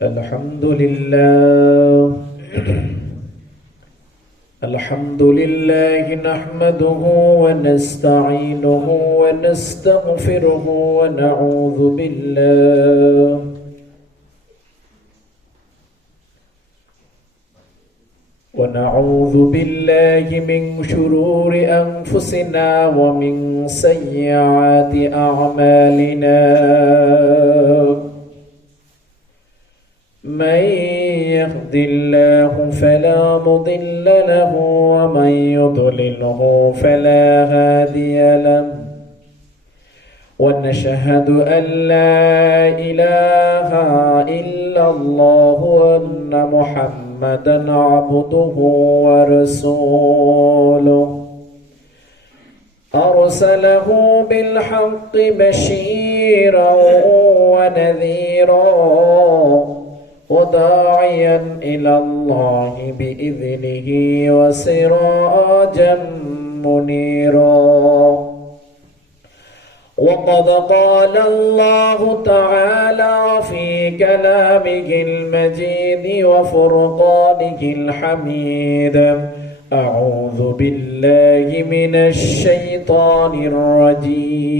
الحمد لله الحمد لله نحمده ونستعينه ونستغفره ونعوذ بالله من شرور أنفسنا ومن سيئات أعمالنا. من يهد الله فلا مضل له ومن يضلله فلا هادي له، ونشهد أن لا إله إلا الله وأن محمدا عبده ورسوله، أرسله بالحق بشيرا ونذيرا وداعيا إلى الله بإذنه وسراجا منيرا. وقد قال الله تعالى في كلامه المجيد وفرقانه الحميد: أعوذ بالله من الشيطان الرجيم.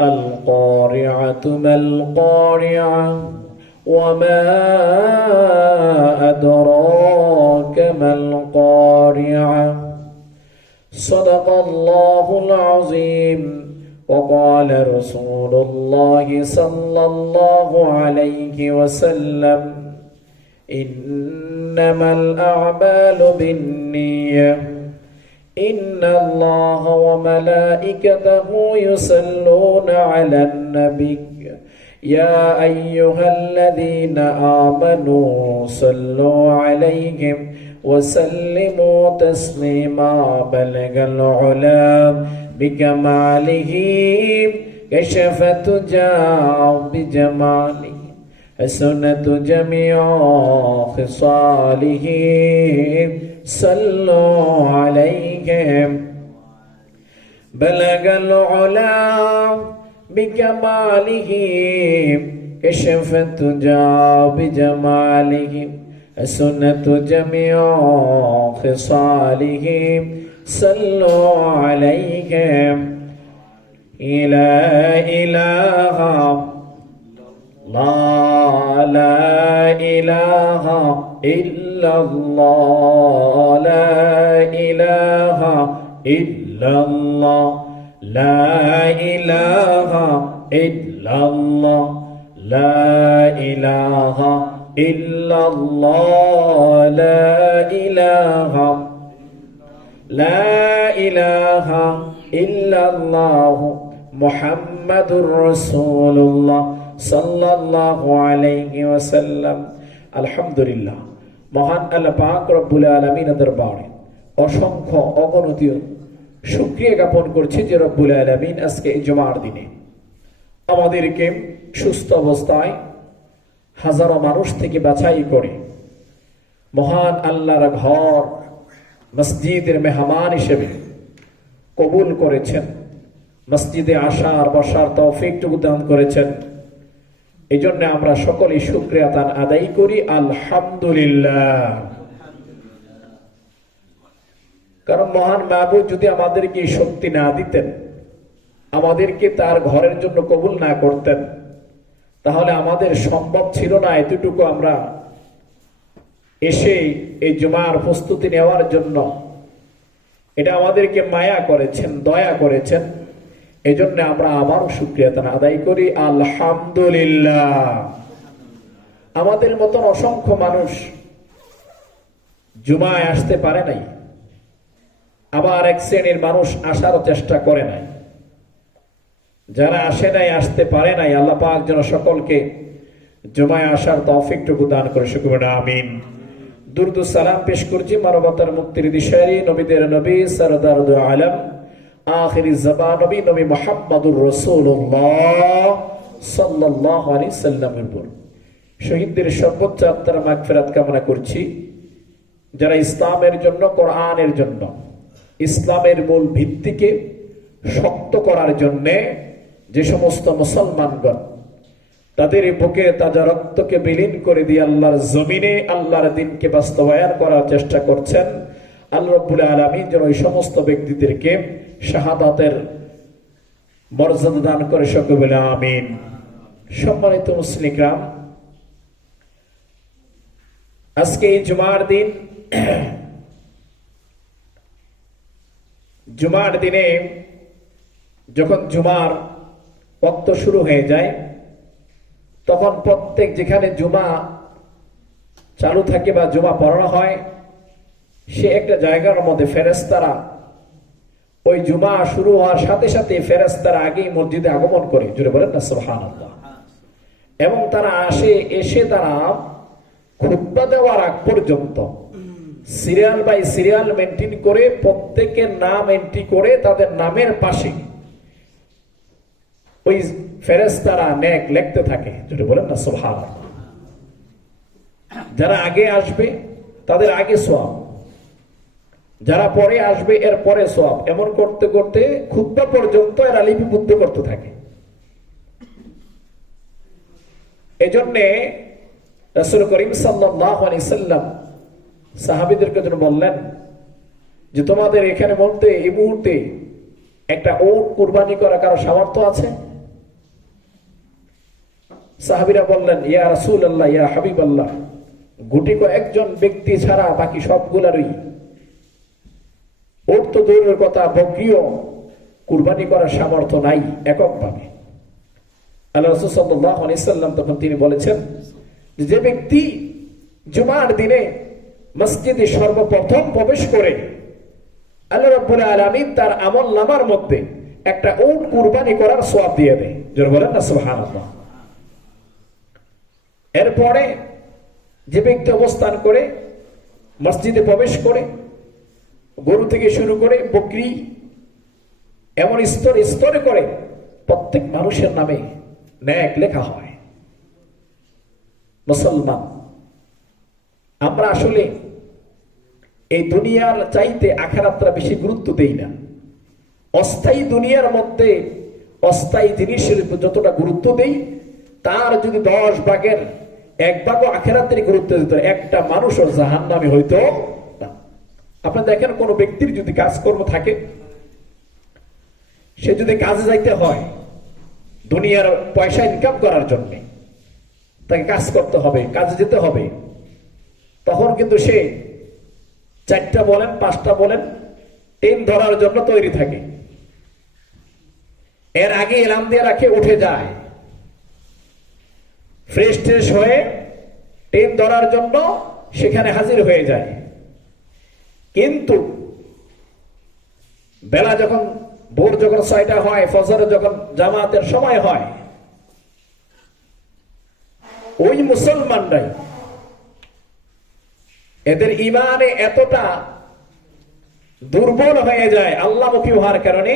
القارعة ما القارعة وما أدراك ما القارعة. صدق الله العظيم. وقال رسول الله صلى الله عليه وسلم: إنما الأعمال بالنية إن الله وملائكته يصلون على النبي يا أيها الذين آمنوا صلوا عليهم وسلموا تسليما. بلغ العلا بكماله كشف الدجى بجماله حسنت جميع خصاله صلوا عليهم. بلغ العلا بكماله كشف الدجى بجماله حسنت جميع خصاله صلوا عليهم. لا إله لا إله إلا الله لا إله إلا الله لا إله إلا الله لا إله إلا الله لا إله إلا الله محمد رسول الله সাল্লাল্লাহু আলাইহি ওয়াসাল্লাম। আলহামদুলিল্লাহ, মহান আল্লাহ পাক রব্বুল আলামিনের দরবারে অসংখ্য অগণিত শুকরিয়া জ্ঞাপন করছি যে রব্বুল আলামিন আজকে এই জুমার দিনে আমাদেরকে সুস্থ অবস্থায় হাজারো মানুষ থেকে বাছাই করে মহান আল্লাহর ঘর মসজিদের মেহমান হিসেবে কবুল করেছেন, মসজিদে আসার বসার তৌফিকটুকু দান করেছেন। এই জন্য আমরা সকলেই শুকরিয়া তান আদায় করি আলহামদুলিল্লাহ। কারণ মহান মাবুদ যদি আমাদেরকে শক্তি না দিতেন, আমাদেরকে তার ঘরের জন্য কবুল না করতেন, তাহলে আমাদের সম্ভব ছিল না এতটুকু আমরা এসে এই জুমার প্রস্তুতি নেওয়ার জন্য। এটা আমাদেরকে মায়া করেছেন, দয়া করেছেন। এই জন্য আমরা আবারও শুকরিয়া তান আদায় করি আলহামদুলিল্লাহ। আমাদের মতন অসংখ্য মানুষ জুমায় আসতে পারে নাই, আবার এক শ্রেণীর মানুষ আসারও চেষ্টা করে নাই। যারা আসে নাই, আসতে পারে নাই, আল্লাহ পাক যেন সকলকে জুমায় আসার তৌফিকটুকু দান করে, শুকর আমিন। দুরুদ ও সালাম পেশ করছি মানবতার মুক্তির দিশারি নবীদের নবী সরদার দু আলম আখিরি জামান নবী নবী মুহাম্মদুর রাসূলুল্লাহ সাল্লাল্লাহু আলাইহি সাল্লামের উপর। শহীদদের সর্বোচ্চ আত্মার মাগফিরাত কামনা করছি। যারা ইসলামের জন্য, কোরআনের জন্য, ইসলামের মূল ভিত্তিকে শক্ত করার জন্য যে সমস্ত মুসলমানগণ তাদের বুকে তাজা রক্তকে বিলীন করে দিয়ে আল্লাহর জমিনে আল্লাহর দ্বীনকে বাস্তবায়ন করার চেষ্টা করছেন। আল্লাহ রাব্বুল আলামিন যেন ওই সমস্ত ব্যক্তিদেরকে শাহাদাতের মর্যাদা দান করে, সকলে বলে আমিন। সম্মানিত মুসলিমরা, আজকে এই জুমার দিন, জুমার দিনে যখন জুমার ওয়াক্ত শুরু হয়ে যায়, তখন প্রত্যেক যেখানে জুমা চালু থাকে বা জুমা পড়ানো হয়, সে একটা জায়গার মধ্যে ফেরেশতারা ওই জুমা শুরু হওয়ার সাথে সাথে ফেরেশতারা আগেই মসজিদে আগমন করে, জুড়ে বলেন না সুবহানাল্লাহ। এবং তারা এসে তারা খুতবা দেওয়ার আগ পর্যন্ত সিরিয়াল বাই সিরিয়াল মেনটেন করে প্রত্যেকের নাম এন্ট্রি করে তাদের নামের পাশে ওই ফেরেশতারা নেক লিখতে থাকে, যেটা বলেন না সুবহানাল্লাহ। যারা আগে আসবে তাদের আগে সওয়াব, যারা পরে আসবে এর পরে সওয়াব, এমন করতে করতে খুতবা পর্যন্ত এরা লিপিবদ্ধ করতে থাকে। এজন্যে রাসূল করিম সাল্লাল্লাহু আলাইহি সাল্লাম সাহাবীদেরকে জন্য বললেন যে তোমাদের এখানে বলতে এই মুহূর্তে একটা উট কুরবানি করা কারো সামর্থ্য আছে? সাহাবীরা বললেন, ইয়া রাসূলুল্লাহ, ইয়া হাবিবাল্লাহ, গুটি কয়েকজন ব্যক্তি ছাড়া বাকি সবগুলারই উট তো দূরের কথা, বকরিও কুরবানি করার সামর্থ্য নাই এককভাবে। আল্লাহ রাসূল সাল্লাল্লাহু আলাইহি সাল্লাম তখন তিনি বলেছেন, যে ব্যক্তি জুমার দিনে মসজিদে সর্বপ্রথম প্রবেশ করে আল্লাহ রাব্বুল আলামিন তার আমলনামার মধ্যে একটা উট কুরবানি করার সওয়াব দিয়ে দেয়, যারা বলেন না সুবহানাল্লাহ। এরপরে যে ব্যক্তি অবস্থান করে মসজিদে প্রবেশ করে গরু থেকে শুরু করে বকরি, এমন স্তরে স্তরে করে প্রত্যেক মানুষের নামে নেক লেখা হয়। মুসলমান আমরা আসলে এই দুনিয়ার চাইতে আখিরাতটা বেশি গুরুত্ব দেই না। অস্থায়ী দুনিয়ার মধ্যে অস্থায়ী জিনিসের যতটা গুরুত্ব দেই, তার যদি 10 ভাগের 1 ভাগও আখিরাতের গুরুত্ব দিত, একটা মানুষও জাহান্নামী হইতো না। আপনি দেখেন, কোন ব্যক্তির যদি কাজকর্ম থাকে, সে যদি কাজে যাইতে হয় দুনিয়ার পয়সা ইনকাম করার জন্য, তাকে কাজ করতে হবে, কাজে যেতে হবে, তখন কিন্তু সে 4টা বলেন 5টা বলেন ট্রেন ধরার জন্য তৈরি থাকে। এর আগে এলাম দিয়ে রাখে, উঠে যায়, ফ্রেশ ট্রেশ হয়ে ট্রেন ধরার জন্য সেখানে হাজির হয়ে যায়। কিন্তু বেলা যখন ভোর যখন 6টা হয়, ফজরে যখন জামাতের সময় হয়, ওই মুসলমানরাই এদের ইমানে এতটা দুর্বল হয়ে যায় আল্লাহমুখী হওয়ার কারণে,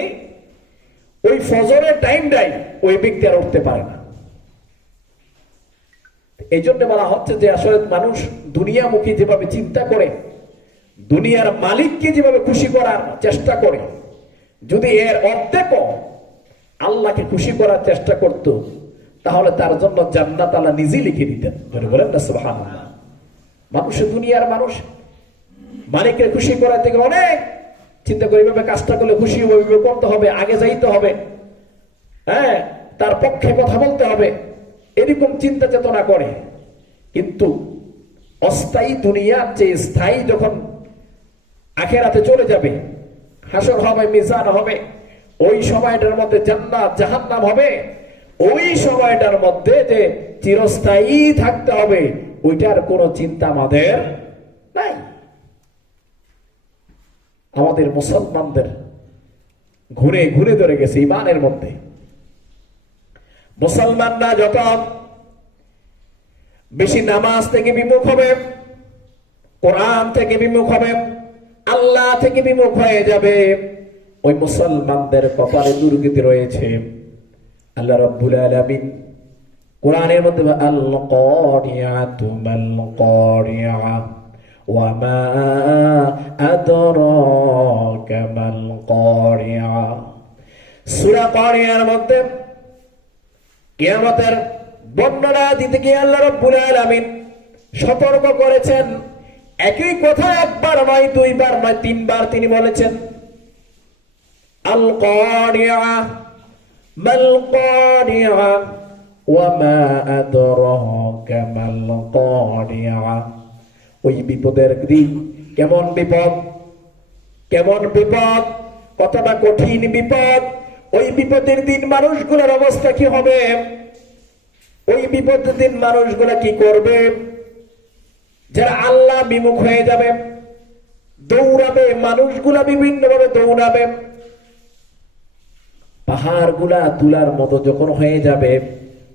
ওই ফজরের টাইমটাই ওই ব্যক্তি আর উঠতে পারে না। এই জন্য বলা হচ্ছে যে আসলে মানুষ দুনিয়ামুখী যেভাবে চিন্তা করে, দুনিয়ার মালিককে যেভাবে খুশি করার চেষ্টা করে, যদি এর অর্ধেকও আল্লাহকে খুশি করার চেষ্টা করত, তাহলে তার জন্য জান্নাত আল্লাহ নিজেই লিখে দিতেন, বলেন না সুবহানাল্লাহ। মানুষ, দুনিয়ার মানুষ মালিকের খুশি করার থেকে অনেক চিন্তা করে, এইভাবে কাজটা করলে খুশি হবে, করতে হবে, আগে যাইতে হবে, হ্যাঁ, তার পক্ষে কথা বলতে হবে, এরকম চিন্তা চেতনা করে। কিন্তু অস্থায়ী দুনিয়ার চেয়ে স্থায়ী যখন আখিরাতে চলে যাবে, হাসর হবে, মিজান হবে, ওই সময়টার মধ্যে জান্নাত জাহান্নাম হবে, ওই সময়টার মধ্যে যে চিরস্থায়ী থাকতে হবে, ওইটার কোনো চিন্তা আমাদের নাই। আমাদের মুসলমানদের ঘুরে ঘুরে ধরে গেছে ইমানের মধ্যে। মুসলমানরা যত বেশি নামাজ থেকে বিমুখ হবে, কোরআন থেকে বিমুখ হবে, আল্লাহ থেকে বিমুখ হয়ে যাবে, ওই মুসলমানদের কপালে দুর্গতি রয়েছে। আল্লাহ রাব্বুল আলামিন কোরআনের মধ্যে আল কারিয়াতু মাল কারিয়া ওয়া মা আদরাকা মাল কারিয়া, সূরা কারিয়ার মধ্যে কিয়ামতের বর্ণনা দিতে গিয়ে আল্লাহ রাব্বুল আলামিন সতর্ক করেছেন। একই কথা একবার নয়, দুইবার নয়, তিনবার তিনি বলেছেন, আল কারিআ মাল কারিআ ওয়া মা আদরাকা মাল কারিআ। ওই বিপদের দিন, কেমন বিপদ, কেমন বিপদ, কতটা কঠিন বিপদ। ওই বিপদের দিন মানুষগুলোর অবস্থা কি হবে? ওই বিপদের দিন মানুষগুলা কি করবে? যারা আল্লাহ বিমুখ হয়ে যাবে, দৌড়াবে, মানুষগুলা বিভিন্ন ভাবে দৌড়াবে। পাহাড়গুলা তুলার মতো যখন হয়ে যাবে,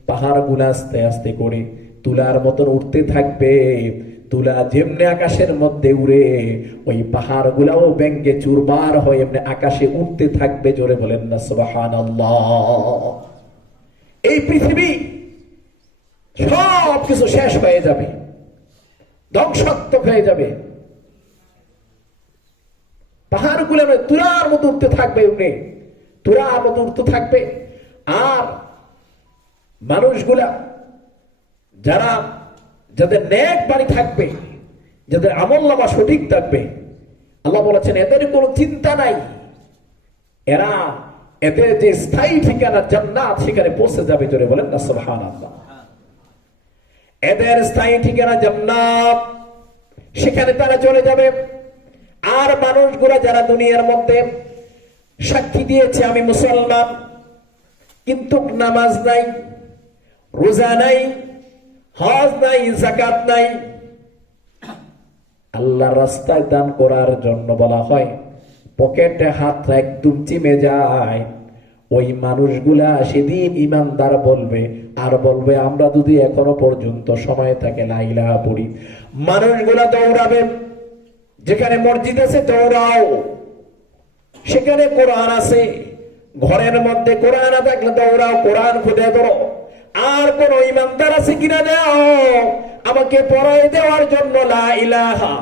পাহাড়গুলা আস্তে আস্তে করে তুলার মতো উঠতে থাকবে। তুলা যেমনি আকাশের মধ্যে উড়ে, ওই পাহাড়গুলাও ব্যঙ্গে চুরমার হয়ে এমনি আকাশে উঠতে থাকবে। জোরে বলেন না সুবহানাল্লাহ। এই পৃথিবী সব কিছু শেষ হয়ে যাবে, ধ্বংসাত্মক হয়ে যাবে। পাহাড়গুলো তুলার মতো উঠতে থাকবে, উঠে তুলার মতো উঠতে থাকবে। আর মানুষগুলা যারা, যাদের নেক বাড়ি থাকবে, যাদের আমলনামা সঠিক থাকবে, আল্লাহ বলেছেন এদের কোনো চিন্তা নাই। এরা এদের যে স্থায়ী ঠিকানা জান্নাত, সেখানে পৌঁছে যাবে। জোরে বলেন না সুবহানাল্লাহ। এদের স্থায়ী ঠিকানা জান্নাত, সেখানে তারা চলে যাবে। আর মানুষগুলা যারা দুনিয়ার মধ্যে সাক্ষী দিয়েছে আমি মুসলমান, কিন্তু নামাজ নাই, রোজা নাই, হজ নাই, যাকাত নাই, আল্লাহর রাস্তায় দান করার জন্য বলা হয়, পকেটে হাত একদম চিমে যায়। ওই মানুষগুলা সেদিন ইমানদার বলবে, আর বলবে আমরা যদি এখনো পর্যন্ত সময় থাকে লা ইলাহা পড়ি। মানুষগুলা দৌড়াবে, যেখানে মসজিদ আছে দৌড়াও, সেখানে কোরআন আছে, ঘরের মধ্যে কোরআন না থাকলে দৌড়াও, কোরআন খুঁজে ধরো। আর কোন ইমানদার আছে কিনা দাও, আমাকে পড়াই দেওয়ার জন্য লা ইলাহা।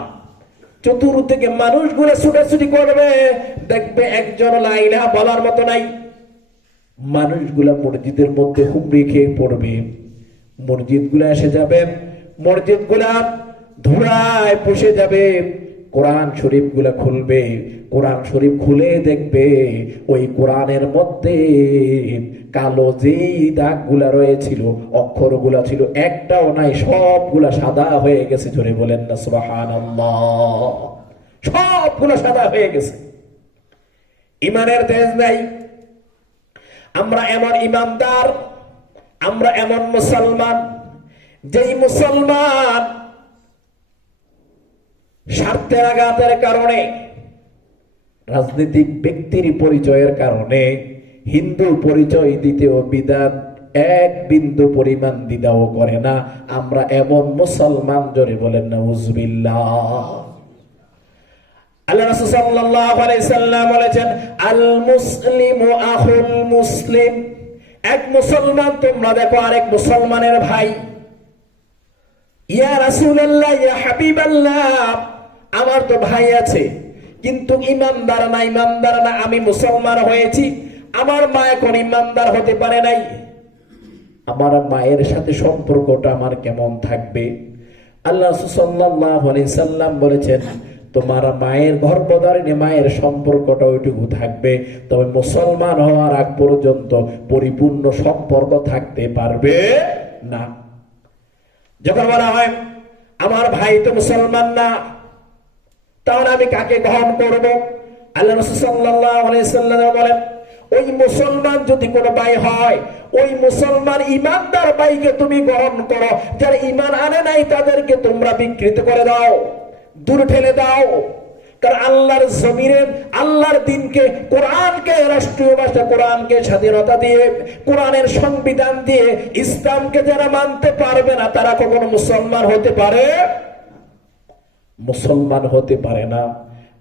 চতুর্দিকে মানুষগুলো ছুটাছুটি করবে, দেখবে একজন লা ইলাহা বলার মতো নাই। মানুষগুলা মসজিদের মধ্যে হুমড়ি খেয়ে পড়বে, মসজিদগুলা এসে যাবে, মসজিদগুলা ধুলায় পুষে যাবে। কোরআন শরীফ গুলা খুলবে, কোরআন শরীফ খুলে দেখবে ওই কোরআনের মধ্যে কালো যেই দাগ গুলা রয়েছিল, অক্ষর গুলা ছিল, একটাও নাই, সবগুলা সাদা হয়ে গেছে। জোরে বলেন না সুবহানাল্লাহ। সবগুলা সাদা হয়ে গেছে, ইমানের তেজ নাই। আমরা এমন ইমানদার, আমরা এমন মুসলমান, যেই মুসলমান স্বার্থের আঘাতের কারণে, রাজনৈতিক ব্যক্তির পরিচয়ের কারণে হিন্দু পরিচয় দিতেও বিধান এক বিন্দু পরিমাণ দ্বিধাও করে না। আমরা এমন মুসলমান। জোরে বলেন নাউজুবিল্লাহ। আল্লাহ রাসূল সাল্লাল্লাহু আলাইহি সাল্লাম বলেছেন, আল মুসলিমু আখুল মুসলিম। এক মুসলমান তোমরা দেখো আরেক মুসলমানের ভাই। ইয়া রাসূলুল্লাহ, ইয়া হাবিবাল্লাহ, আমার তো ভাই আছে, কিন্তু ইমানদার না, ইমানদার না। আমি মুসলমান হয়েছি, আমার মা এখন ইমানদার হতে পারে নাই, আমার মায়ের সাথে সম্পর্কটা আমার কেমন থাকবে? আল্লাহ সাল্লাল্লাহু আলাইহি সাল্লাম বলেছেন, তোমার মায়ের গর্ভধারিণী মায়ের সম্পর্কটা ওইটুকু থাকবে, তবে মুসলমান হওয়ার আগ পর্যন্ত পরিপূর্ণ সম্পর্ক থাকতে পারবে না। যখন বলা হয় আমার ভাই তো মুসলমান না, তাহলে আমি কাকে গ্রহণ করব? আল্লাহ রাসূল সাল্লাল্লাহু আলাইহি সাল্লাম বলেন, ওই মুসলমান যদি কোনো ভাই হয়, ওই মুসলমান ইমানদার ভাইকে তুমি গ্রহণ করো। যারা ইমান আনে নাই তাদেরকে তোমরা বিকৃত করে দাও, দূর ঠেলে দাও। কারণ আল্লাহর জমিনে আল্লাহর দ্বীনকে, কোরআনকে রাষ্ট্রীয় ভাষা, কোরআনকে স্বাধীনতা দিয়ে, কোরআনের সংবিধান দিয়ে ইসলামকে যারা মানতে পারবে না, তারা কখনো মুসলমান হতে পারে? মুসলমান হতে পারে না।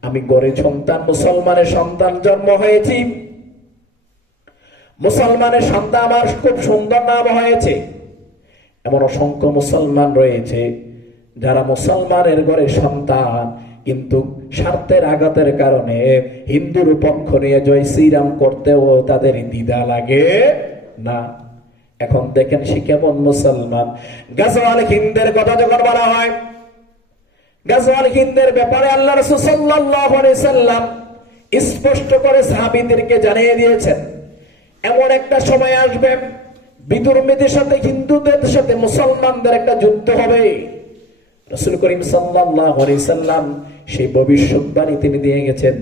আমি গরিব সন্তান, মুসলমানের সন্তান জন্ম হয়েছি, মুসলমানের সন্তান, আমার খুব সুন্দর নাম হয়েছে। এমন অসংখ্য মুসলমান রয়েছে যারা মুসলমানের ঘরে সন্তান, কিন্তু স্বার্থের আঘাতের কারণে হিন্দুর পক্ষ নিয়ে জয় শ্রীরাম করতেও তাদের দ্বিধা লাগে না। এখন দেখেন সে কেমন মুসলমান। গাজওয়াল হিন্দের কথা যখন বলা হয়, গাজওয়াল হিন্দের ব্যাপারে আল্লাহ রাসূল সাল্লাল্লাহু আলাইহি সাল্লাম স্পষ্ট করে সাহাবীদেরকে জানিয়ে দিয়েছেন, এমন একটা সময় আসবে বিধর্মীদের সাথে হিন্দুদের সাথে মুসলমানদের একটা যুদ্ধ হবে। রাসূল করিম সাল্লাল্লাহু আলাইহি সাল্লাম সেই ভবিষ্যৎবাণী তিনি দিয়ে গেছেন।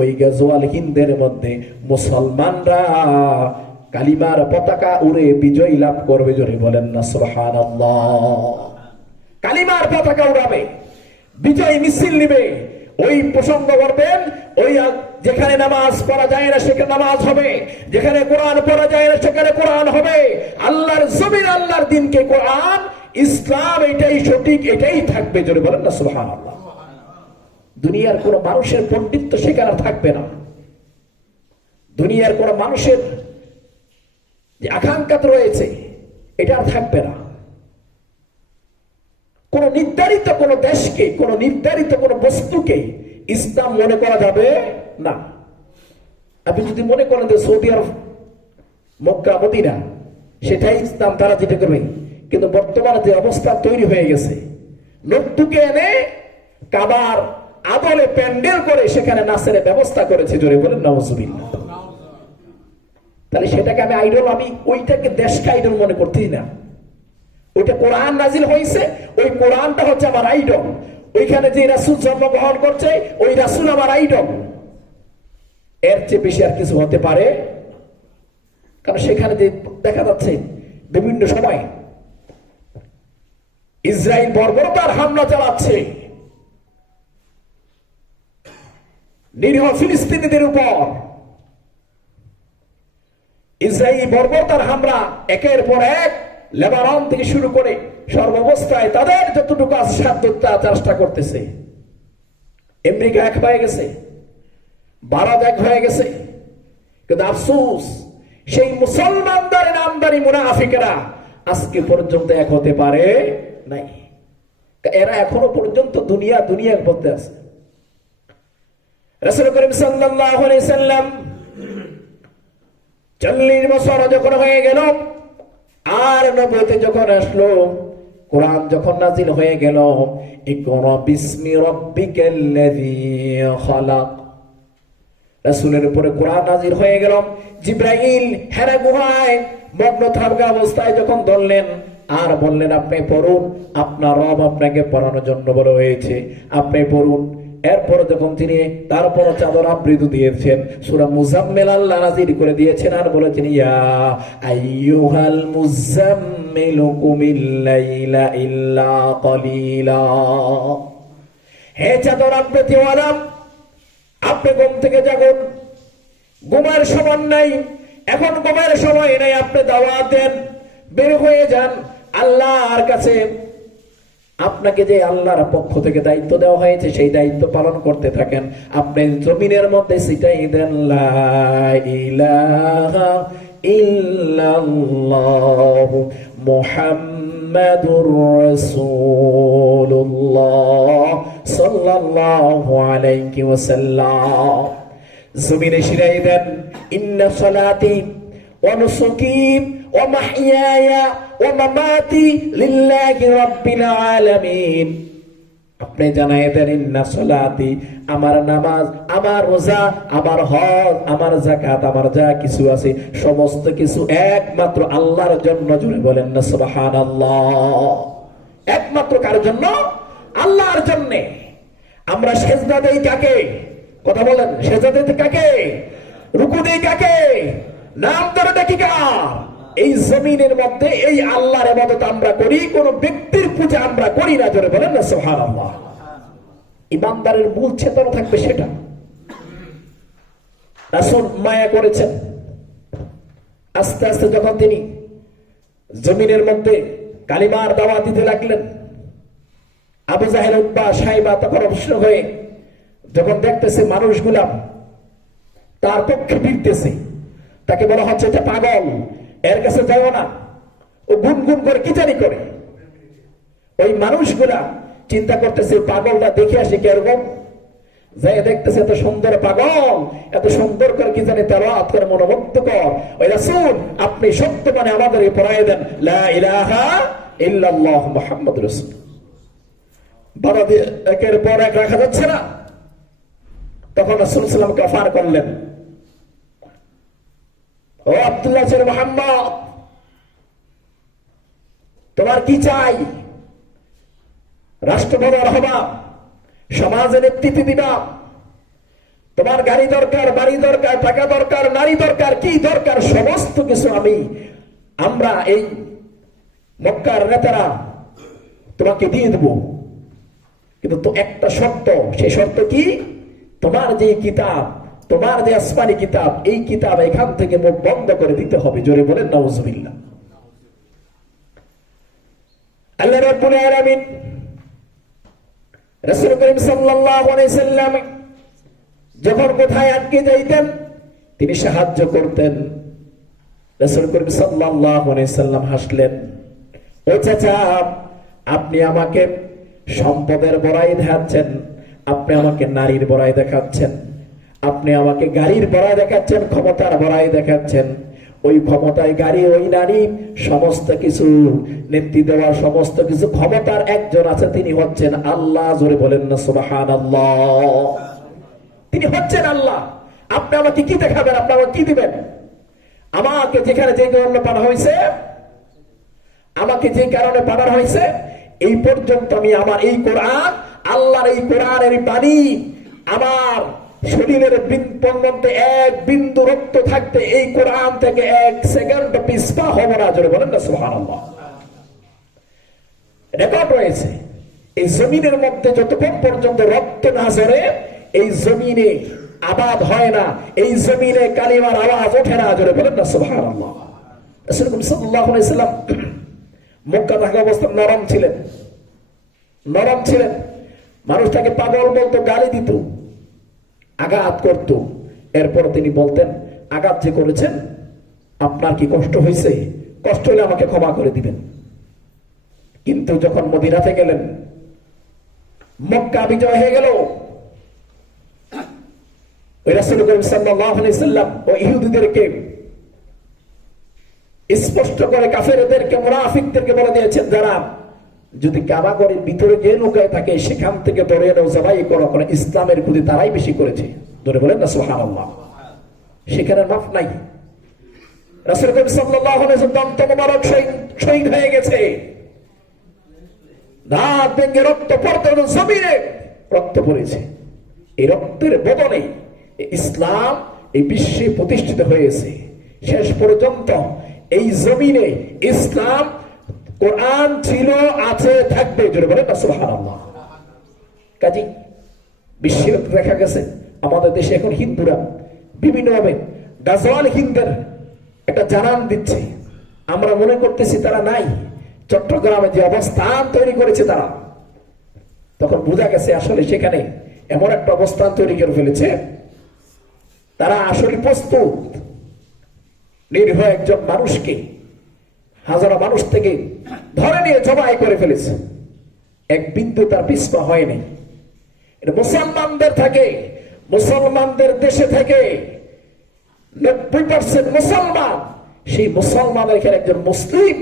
ওই গাজওয়াল হিন্দের মধ্যে মুসলমানরা কালিমার পতাকা উড়ে বিজয় লাভ করবে। জোরে বলেন না সুবহানাল্লাহ। কালিমার পতাকা উড়াবে, বিজয় মিছিল নিবে। ওই প্রসঙ্গ করবেন, ওই যেখানে নামাজ পড়া যায় না সেখানে নামাজ হবে, যেখানে কোরআন পড়া যায় না সেখানে কোরআন হবে। আল্লাহর জমিন, আল্লাহর দিনকে কোরআন ইসলাম এটাই সঠিক, এটাই থাকবে। জোরে বলেন না সুবহানাল্লাহ। দুনিয়ার কোন মানুষের পণ্ডিত্য সেখানে থাকবে না। দুনিয়ার কোন মানুষের যে আকাঙ্ক্ষা রয়েছে এটা আর থাকবে না। কোন নির্ধারিত কোন দেশকে, কোন নির্ধারিত কোন বস্তুকে ইসলাম মনে করা যাবে না। আপনি যদি মনে করেন যে সৌদি আরব, মক্কা, মদিনা সেটাই ইসলাম, তারা যেটা করবে, কিন্তু বর্তমানে যে অবস্থা তৈরি হয়ে গেছে, নতুকে এনে কাবার আদলে প্যান্ডেল করে সেখানে নাচের ব্যবস্থা করেছে। জোরে বলেন নাউজুবিল্লাহ। তাহলে সেটাকে আমি আইডল, আমি ওইটাকে দেশকে আইডল মনে করতেই না। ওইটা কোরআন নাজিল হয়েছে, ওই কোরআনটা হচ্ছে আমার আইডল। ওইখানে যে রাসূল জন্মগ্রহণ করছে ওই রাসূল আমার আইডল। এর চেয়ে বেশি আর কিছু হতে পারে? কারণ সেখানে যে দেখা যাচ্ছে বিভিন্ন সময় ইসরায়েল বর্বরতার হামলা চালাচ্ছে নিরীহ ফিলিস্তিনিদের উপর। ইসরায়েল বর্বরতার হামলা একের পর এক, লেবানন থেকে শুরু করে সর্বাবস্থায় তাদের যতটুকু সাধ্যতা চেষ্টা করতেছে। আমেরিকা এক হয়ে গেছে, ভারত এক হয়ে গেছে, কিন্তু আফসোস সেই মুসলমানদের নামদারি মুনাফিকরা আজকে পর্যন্ত এক হতে পারে নাই। এরা এখনো পর্যন্ত দুনিয়ার মধ্যে আছে। রাসূল করিম সাল্লাল্লাহু আলাইহি সাল্লাম 40 বছর যখন হয়ে গেল, আর নবুয়তে যখন আসলো, কোরআন যখন নাজিল হয়ে গেল, ইকরা বিসমি রাব্বিকাল্লাযী খালাক, রাসূলের উপরে কোরআন নাজিল হয়ে গেল। জিবরাইল হেরা গুহায় মগ্ন থাকা অবস্থায় যখন ধরলেন আর বললেন, আপনি পড়ুন, আপনার রব আপনাকে পড়ানোর জন্য বলা হয়েছে, আপনি পড়ুন। এরপর যখন তিনি তারপর চাদর আবৃত দিয়েছেন, সূরা মুজাম্মিল আল্লাহ নাযিল করে দিয়েছেন আর বলেছেন, ইয়া আইয়ুহাল মুজাম্মিলু কুমিল লাইলা ইল্লা কলিলা, হে চাদর আবৃতওয়ালা, আপনি ঘুম থেকে জাগুন, ঘুমের সময় নাই, এখন ঘুমের সময় নাই, আপনি দাওয়াত দেন, বের হয়ে যান আল্লাহর কাছে। আপনাকে যে আল্লাহর পক্ষ থেকে দায়িত্ব দেওয়া হয়েছে সেই দায়িত্ব পালন করতে থাকেন। আপনি জমিনের মধ্যে সেটাই দেন, লা ইলাহা ইল্লাল্লাহ মুহাম্মাদুর রাসূলুল্লাহ সাল্লাল্লাহু আলাইহি ওয়াসাল্লাম। জমিনে শিরাই দেন, ইন্না সালাতি ওয়া নুসুকি ওয়া মাহইয়ায়া ওয়া মামাতি লিল্লাহি রাব্বিল আলামিন। আপনি জানাই দেন, ইন্না সালাতি, আমার নামাজ, আমার রোজা, আমার হজ, আমার যাকাত, আমার যা কিছু আছে সমস্ত কিছু একমাত্র আল্লাহর জন্য। জোরে বলেন না সুবহানাল্লাহ। একমাত্র কার জন্য? আল্লাহর জন্য। আমরা সেজদা দেই কাকে? কথা বলেন, সেজদা দিতে কাকে? রুকু দেই কাকে? নাম ধরে ডাকি কার? এই জমিনের মধ্যে এই আল্লাহর ইবাদত আমরা করি, কোন ব্যক্তির পূজা আমরা করি না। জোরে বলেন না সুবহানাল্লাহ। ইমানদারের মূল চেতনা থাকবে সেটা। রাসূল মায়া করেছেন, আস্তে আস্তে যখন তিনি জমিনের মধ্যে কালিমার দাওয়াত দিতে লাগলেন, আবু জাহেল, উতবা, সাইবা তখন অবশ্য হয়ে যখন দেখতেছে মানুষগুলা তার পক্ষে ফিরতেছে, তাকে বলা হচ্ছে এটা পাগল, এর কাছে যাও না, ও গুনগুন করে কি জানি করে। ওই মানুষগুলা চিন্তা করতেছে পাগলটা দেখে আসে কিরকম, যাই দেখতেছে এত সুন্দর পাগল, এত সুন্দর করে কি জানি তেলাওয়াত করে মনোমুগ্ধকর। ওই রাসূল আপনি সত্য মানে আমাদের পড়ায় দেন লা ইলাহা ইল্লাল্লাহ মুহাম্মাদুর রাসূল। বাধা দিয়ে একের পর এক রাখা যাচ্ছে না। তখন রাসূল সাল্লাল্লাহু আলাইহি ওয়াসাল্লাম কাফার করলেন, ও আব্দুল্লাহ ছেলে মুহাম্মদ, তোমার কি চাই? রাষ্ট্রপ্রধান হবা, সমাজে নেতৃত্ব দিবা, তোমার গাড়ি দরকার, বাড়ি দরকার, টাকা দরকার, নারী দরকার, কি দরকার সমস্ত কিছু আমরা এই মক্কার নেতারা তোমাকে দিয়ে দেব, কিন্তু তো একটা শর্ত। সেই শর্ত কি? তোমার যে কিতাব, তোমার যে আসমানি কিতাব, এই কিতাব এখান থেকে মুখ বন্ধ করে দিতে হবে। জোরে বলেন নাউজুবিল্লাহ। আল্লাহ রাব্বুল আলামিন রাসূল করিম সাল্লাল্লাহু আলাইহি সাল্লাম যখন কোথায় আটকে যাইতেন তিনি সাহায্য করতেন। রাসূল করিম সাল্লাল্লাহু আলাইহি সাল্লাম হাসলেন, ও চাচা, আপনি আমাকে সম্পদের বড়াই দেখাচ্ছেন, আপনি আমাকে নারীর বড়াই দেখাচ্ছেন, আপনি আমাকে গাড়ির বড়াই দেখাচ্ছেন, ক্ষমতার বড়াই দেখাচ্ছেন। ওই ক্ষমতায় গাড়ি, ওই নারী, সমস্ত কিছু নেতৃত্ব দেওয়ার সমস্ত কিছু ক্ষমতার একজন আছে, তিনি হচ্ছেন আল্লাহ। জোরে বলেন না সুবহানাল্লাহ। তিনি হচ্ছেন আল্লাহ। আপনি আমাকে কি দেখাবেন? আপনি আমাকে কি দিবেন? আমাকে যেখানে যে কারণে পাঠানো হয়েছে, আমাকে যে কারণে পাঠানো হয়েছে, এই পর্যন্ত আমি আমার এই কোরআন, আল্লাহর এই কোরআনের বাণী আমার শরীরের মধ্যে এক বিন্দু রক্ত থাকতে এই কোরআন থেকে এক সেকেন্ড পিছপা হব না। জোরে বলেন না সুবহানাল্লাহ। রেকর্ড রয়েছে, এই জমিনের মধ্যে যতক্ষণ পর্যন্ত রক্ত না ঝরে এই জমিনে আবাদ হয় না, এই জমিনে কালিমার আওয়াজ ওঠে না। জোরে বলেন না সুবহানাল্লাহ। রাসূল সাল্লাল্লাহু আলাইহি সাল্লাম মক্কা থাকা অবস্থায় নরম ছিলেন, নরম ছিলেন। মানুষ তাকে পাগল বলতো, গালি দিত, আঘাত করত। এরপর তিনি বলতেন, আঘাত যে করেছেন আপনার কি কষ্ট হয়েছে? কষ্ট হলে আমাকে ক্ষমা করে দিবেন। কিন্তু যখন মদিনাতে গেলেন, মক্কা বিজয় হয়ে গেল, ওই রাসূল করিম সাল্লাল্লাহু আলাইহি সাল্লাম ও ইহুদিদেরকে স্পষ্ট করে, কাফেরদেরকে, মুনাফিকদেরকে বলে দিয়েছেন, যারা যদি কাবা ঘরের ভিতরে যে লুকায় থাকে সেখান থেকে ধরে এনে জবাই করো, ইসলামের ক্ষতি তারাই বেশি করেছে। ধরে বলেন না সুবহানাল্লাহ। সেখানে মাফ নাই। রাসূল করিম সাল্লাল্লাহু আলাইহি ওয়াসাল্লাম দন্ত মোবারক শহীদ হয়ে গেছে, দাঁত ভেঙে রক্ত পড়তে জমিনে রক্ত পড়েছে। এই রক্তের বদলে ইসলাম এই বিশ্বে প্রতিষ্ঠিত হয়েছে। শেষ পর্যন্ত এই জমিনে ইসলাম, কোরআন ছিল, আছে, থাকবে। জোরে বলেন না সুবহানাল্লাহ। কাজী বিশ্বে দেখা গেছে আমাদের দেশে এখন হিন্দুরা বিভিন্নভাবে গাজওয়াল হিন্দের একটা জানান দিচ্ছে। আমরা মনে করতেছি তারা নাই। চট্টগ্রামে যে অবস্থান তৈরি করেছে তারা, তখন বোঝা গেছে আসলে সেখানে এমন একটা অবস্থান তৈরি করে ফেলেছে, তারা আসলে প্রস্তুত নির্ভয় একজন মানুষকে হাজারো মানুষ থেকে ধরে নিয়ে জবাই করে ফেলেছে। এক বিন্দু তার পিছপা হয়নি। এটা মুসলমানদের থাকে, মুসলমানদের দেশে থেকে 90% মুসলমান, সেই মুসলমানের এখানে একজন মুসলিম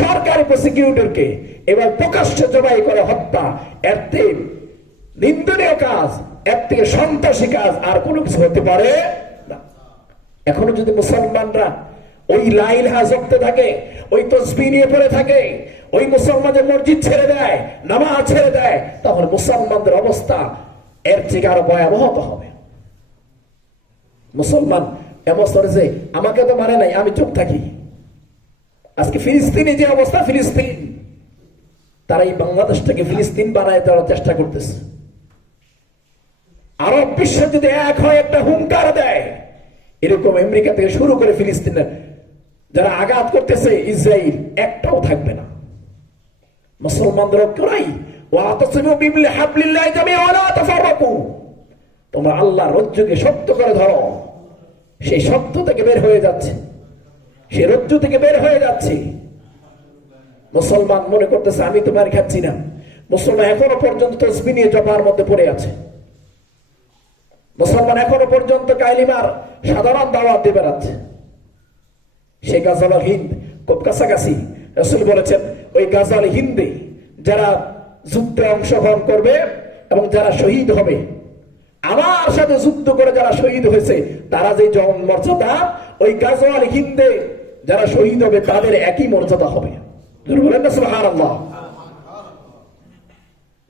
সরকারি প্রসিকিউটরকে এবার প্রকাশ্যে জবাই করে হত্যা, এর থেকে নিন্দনীয় কাজ, এর থেকে সন্ত্রাসী কাজ আর কোনো কিছু হতে পারে না। এখনো যদি মুসলমানরা ওই লা ইলাহা জপতে থাকে, ওই তাসবিহ নিয়ে পড়ে থাকে, ওই মুসলমানদের মসজিদ ছেড়ে দেয়, নামাজ ছেড়ে দেয়, তখন মুসলমানদের অবস্থা এর থেকে আরো ভয়াবহ হবে। মুসলমান এমন স্তরে যে আমাকে তো মানে নাই, আমি চুপ থাকি। আজকে ফিলিস্তিনে যে অবস্থা, ফিলিস্তিন, তারা এই বাংলাদেশটাকে ফিলিস্তিন বানায় দেওয়ার চেষ্টা করতেছে। আরব বিশ্ব যদি এক হয়, একটা হুঙ্কার দেয়, এরকম আমেরিকা থেকে শুরু করে ফিলিস্তিনের যারা আঘাত করতেছে, ইসরায়েল একটাও থাকবে না। মুসলমানদের ঐক্যই ওয়াতাসিমু বিহাবলিল্লাহি জামিআন ওয়া লা তাফাররাকু, তোমরা আল্লাহর রজ্জুকে শক্ত করে ধরো। সেই শক্ত থেকে বের হয়ে যাচ্ছে, সেই রজ্জু থেকে বের হয়ে যাচ্ছে। মুসলমান মনে করতেছে আমি তো মার খাচ্ছি না। মুসলমান এখনো পর্যন্ত তাসবিহ নিয়ে জপার মধ্যে পড়ে আছে। মুসলমান এখনো পর্যন্ত কালিমার সাধারণ দাওয়াত দিয়ে বেড়াচ্ছে। সেই গাজাল হিন্দ খুব কাছাকাছি। রাসূল বলেছেন ওই গাজাল হিন্দে যারা যুদ্ধে অংশগ্রহণ করবে এবং যারা শহীদ হবে, আমার সাথে যুদ্ধ করে যারা শহীদ হয়েছে তারা যে মর্যাদা, ওই গাজাল হিন্দে যারা শহীদ হবে তাদের একই মর্যাদা হবে। বলেন না সুবহানাল্লাহ।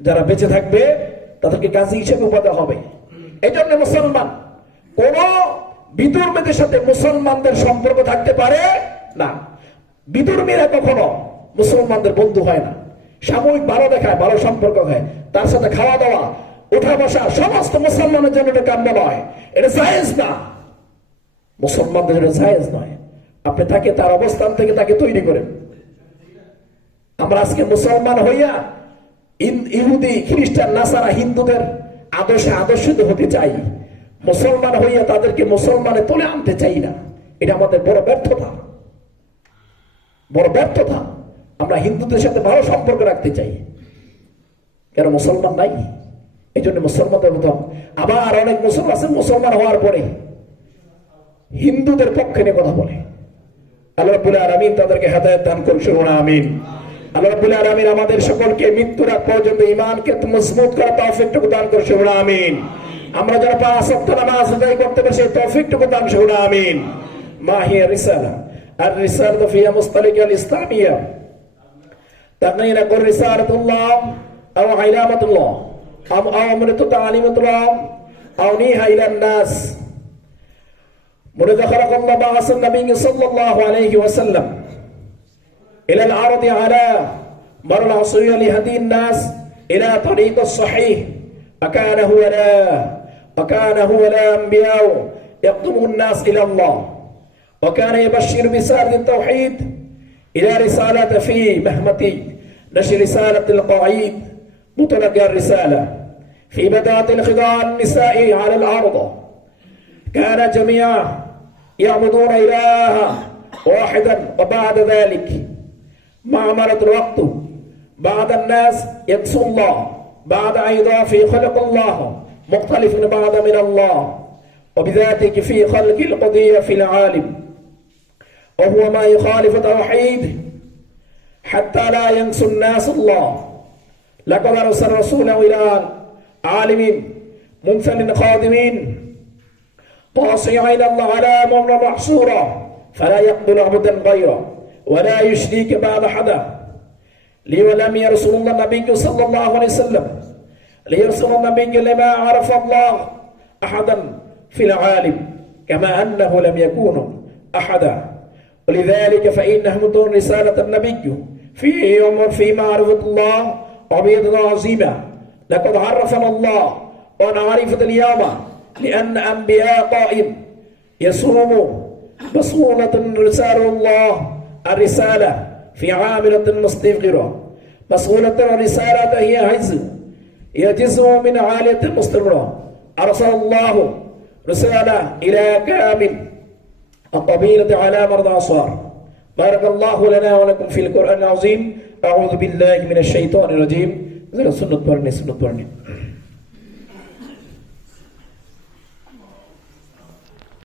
যারা বেঁচে থাকবে তাদেরকে গাজী হিসেবে উপাধি হবে। এই জন্য মুসলমান কোন বিধর্মীদের সাথে মুসলমানদের সম্পর্ক থাকতে পারে না। বিধর্মীরা কখনো মুসলমানদের বন্ধু হয় না। সাময়িক ভালো দেখায়, ভালো সম্পর্ক হয়, তার সাথে খাওয়া দাওয়া ওঠা বসা সমস্ত মুসলমানের জন্য এটা কাম্য নয়, এটা জায়েজ না। মুসলমানদের জন্য জায়েজ নয়। আপনি তাকে তার অবস্থান থেকে তাকে তৈরি করেন। আমরা আজকে মুসলমান হইয়া ইহুদি খ্রিস্টান নাসারা হিন্দুদের আদর্শিত হতে চাই, মুসলমান হইয়া তাদেরকে মুসলমানে তোলে আনতে চাই না। এটা আমাদের বড় ব্যর্থতা, বড় ব্যর্থতা। আমরা হিন্দুদের সাথে ভালো সম্পর্ক রাখতে চাই, কেন মুসলমান নাই। এই জন্য মুসলমানদের প্রথম। আবার অনেক মুসলমান আছে মুসলমান হওয়ার পরে হিন্দুদের পক্ষে নিয়ে কথা বলে। আল্লাহ রাব্বুল আলামিন তাদেরকে হেদায়েত দান করুন, শুনুন আমিন। আল্লাহ রাব্বুল আলামিন আমাদের সকলকে মৃত্যুর আগ পর্যন্ত ঈমানকে মজবুত করার তৌফিকটুকু দান করুন, শুনুন আমিন। আমরা যারা 5 ওয়াক্ত নামাজ আদায় করতে পারি সেই তৌফিকটুকু দান, শুনুন আমিন। মা হিয়া রিসালা আর রিসালাতু ফিহা মুস্তালিকাল ইসলামিয়া তাকনিনা কুর রিসালাতুল্লাহ আও ইলামাতুল্লাহ আও আমরতু তালিমাতুল্লাহ আও নিহা ইলান নাস منذ خلق الله بعث النبي صلى الله عليه وسلم إلى الأرض على مر العصية لهدي الناس إلى طريق الصحيح وكان هو لا أنبياء يقدم الناس إلى الله، وكان يبشر برسالة التوحيد إلى رسالة في مهمتي نشر رسالة القواعد مطلق الرسالة في بداية الخضاع النساء على الأرض. كان جميعا يعبدون إلها واحدا، وبعد ذلك مع مرض الوقت بعض الناس يقسو الله بعد أيضا في خلق الله مختلف بعض من الله، وبذاتك في خلق القضية في العالم، وهو ما يخالف توحيد حتى لا ينسوا الناس الله. لقد أرسل رسوله إلى عالم ممثل خادمين طاصعين الله على مر محصورا فلا يقبل عبدا غيره ولا يشرك بعد حدا. ولم يرسل الله النبي صلى الله عليه وسلم ليرسل النبي لما عرف الله أحدا في العالم كما أنه لم يكون أحدا، ولذلك فإنهم دون رسالة النبي في معرفة الله عبيدا عظيما. لقد عرفنا الله ونعرفة اليوم لأن أنبياء قائم يصوم بصولة رسالة الله الرسالة في عاملة مستغرة. بصولة الرسالة هي جزء من عالية مستمرة. أرسل الله رسالة إلى كامل الطبيلة على مرضى صار. بارك الله لنا ولكم في القرآن العظيم. أعوذ بالله من الشيطان الرجيم. سنة برني